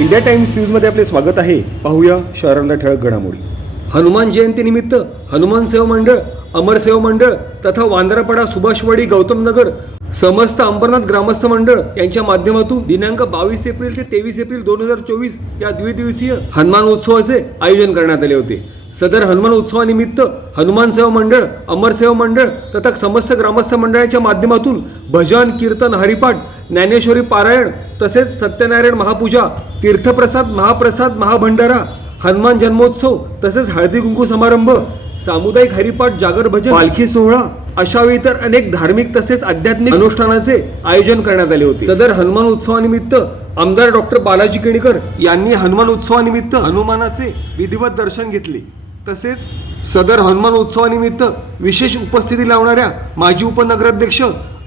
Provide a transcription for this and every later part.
India times न्यूजमध्ये आपले स्वागत आहे. पाहूया शहरांना ठळक घडामोडी. हनुमान जयंतीनिमित्त हनुमान सेवा मंडळ अमर सेवा मंडळ तथा वांद्रापाडा सुभाषवाडी गौतम नगर समस्त अंबरनाथ ग्रामस्थ मंडळ यांच्या माध्यमातून दिनांक बावीस एप्रिल ते तेवीस एप्रिल दोन हजार चोवीस या द्विदिवसीय हनुमान उत्सवाचे आयोजन करण्यात आले होते. सदर हनुमान उत्सवानिमित्त हनुमान सेवा मंडळ अमर सेवा मंडळ तथा समस्त ग्रामस्थ मंडळाच्या माध्यमातून भजन कीर्तन हरिपाठ ज्ञानेश्वरी पारायण तसेच सत्यनारायण महापूजा तीर्थप्रसाद महाप्रसाद महाभंडारा हनुमान जन्मोत्सव तसेच हळदी कुंकू समारंभ सामुदायिक हरिपाठ जागर भजन पालखी सोहळा अशा इतर अनेक धार्मिक तसेच आध्यात्मिक अनुष्ठानाचे आयोजन करण्यात आले होते. सदर हनुमान उत्सवानिमित्त आमदार डॉक्टर बालाजी केणेकर यांनी हनुमान उत्सवानिमित्त हनुमानाचे विधिवत दर्शन घेतले. तसेच सदर हनुमान उत्सवानिमित्त विशेष उपस्थिती लावणाऱ्या माजी उपनगराध्यक्ष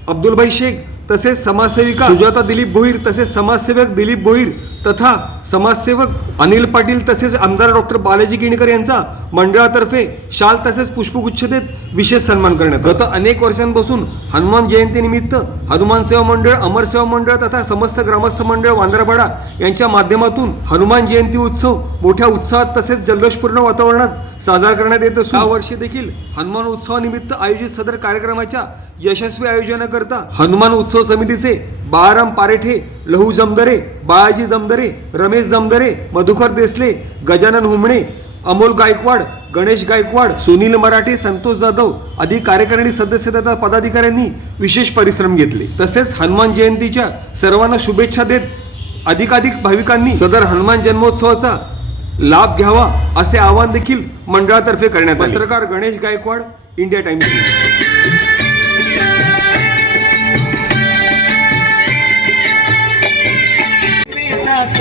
अब्दुलभाई शेख तसेच समाजसेविका सुजाता दिलीप भोईर तसेच समाजसेवक दिलीप भोईर तथा समाजसेवक अनिल पाटील तसेच आमदार डॉक्टर बालाजी किणकर यांचा मंडळातर्फे शाल तसेच पुष्पगुच्छ देत विशेष सन्मान करण्यात गत अनेक वर्षांपासून हनुमान जयंतीनिमित्त हनुमान सेवा मंडळ अमर सेवा मंडळ तथा समस्त ग्रामस्थ मंडळ वांद्रापाडा यांच्या माध्यमातून हनुमान जयंती उत्सव मोठ्या उत्साहात तसेच जल्लोषपूर्ण वातावरणात साजरा करण्यात येत असून वर्षी देखील हनुमान उत्सवानिमित्त आयोजित सदर कार्यक्रमाच्या यशस्वी आयोजनाकरता हनुमान उत्सव समितीचे बाळाराम पारेठे लहू जमदरे बाळाजी जमदरे रमेश जमदरे मधुकर देसले गजानन हुमणे अमोल गायकवाड गणेश गायकवाड सुनील मराठे संतोष जाधव आदी कार्यकारिणी सदस्य तथा पदाधिकाऱ्यांनी विशेष परिश्रम घेतले. तसेच हनुमान जयंतीच्या सर्वांना शुभेच्छा देत अधिकाधिक भाविकांनी सदर हनुमान जन्मोत्सवाचा लाभ घ्यावा असे आवाहन देखील मंडळातर्फे करण्यात पत्रकार गणेश गायकवाड इंडिया टाइम्स.